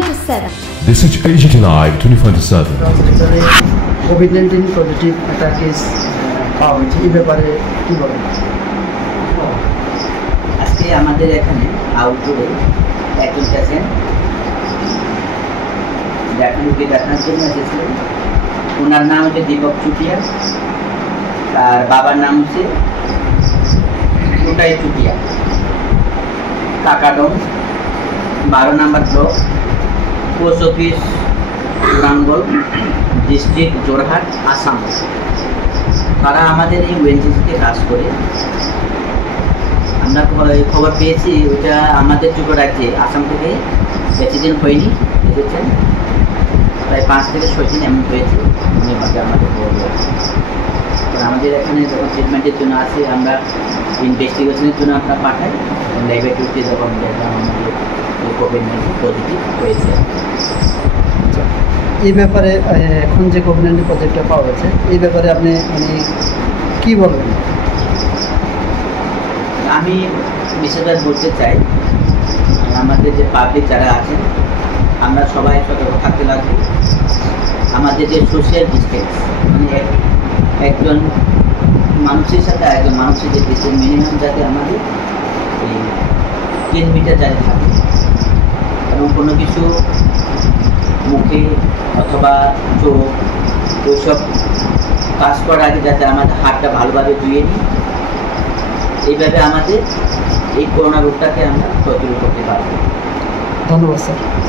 This is AGT Live 24/7. COVID-19 positive একটা case পাওয়া হয়েছে, এই ব্যাপারে কী বলেন? আজকে আমাদের এখানে আউটডোরে একজন পেশেন্ট রোগী দেখানোর জন্য এসেছিলেন। ওনার নাম হচ্ছে দীপক চুটিয়া, আর বাবার নাম হচ্ছে ওটাই Chutia, Kakadong 12 number block, post office Purangal, district Jorhat, Assam. তারা আমাদের এই ওএনজিসিতে কাজ করে। আমরা খবর পেয়েছি ওইটা আমাদের যুব রাজ্যে আসাম থেকে বেশি দিন হয়নি, এসেছেন প্রায় 5 থেকে 6 দিন এমন হয়েছে। উনি আমাদের খবর আমাদের এখানে যখন ট্রিটমেন্টের জন্য আসে, আমরা ইনভেস্টিগেশনের জন্য আমরা পাঠাই। ল্যাবরেটরিতে যখন দেখলাম আমাদের কোভিড-19 পজিটিভ হয়েছে। এই ব্যাপারে এখন যে কোভিড-19 পজিটিভটা পাওয়া গেছে, এই ব্যাপারে আপনি কী বলবেন? আমি বিশেষভাবে বলতে চাই, আমাদের যে পাবলিক যারা আছেন, আমরা সবাই সতর্ক থাকতে লাগবে। আমাদের যে সোশ্যাল ডিস্টেন্স, মানে একজন মানুষের সাথে একজন মানুষের যে ডিস্টেন্স মিনিমাম যাতে আমাদের এই 3 মিটার যাতে থাকে, এবং কোনো কিছু মুখে অথবা চোখ ওইসব কাজ করার আগে যাতে আমাদের হাতটা ভালোভাবে ধুয়ে নিই। এইভাবে আমাদের এই করোনা রোগটাকে আমরা প্রতিরোধ করতে পারবো। ধন্যবাদ স্যার।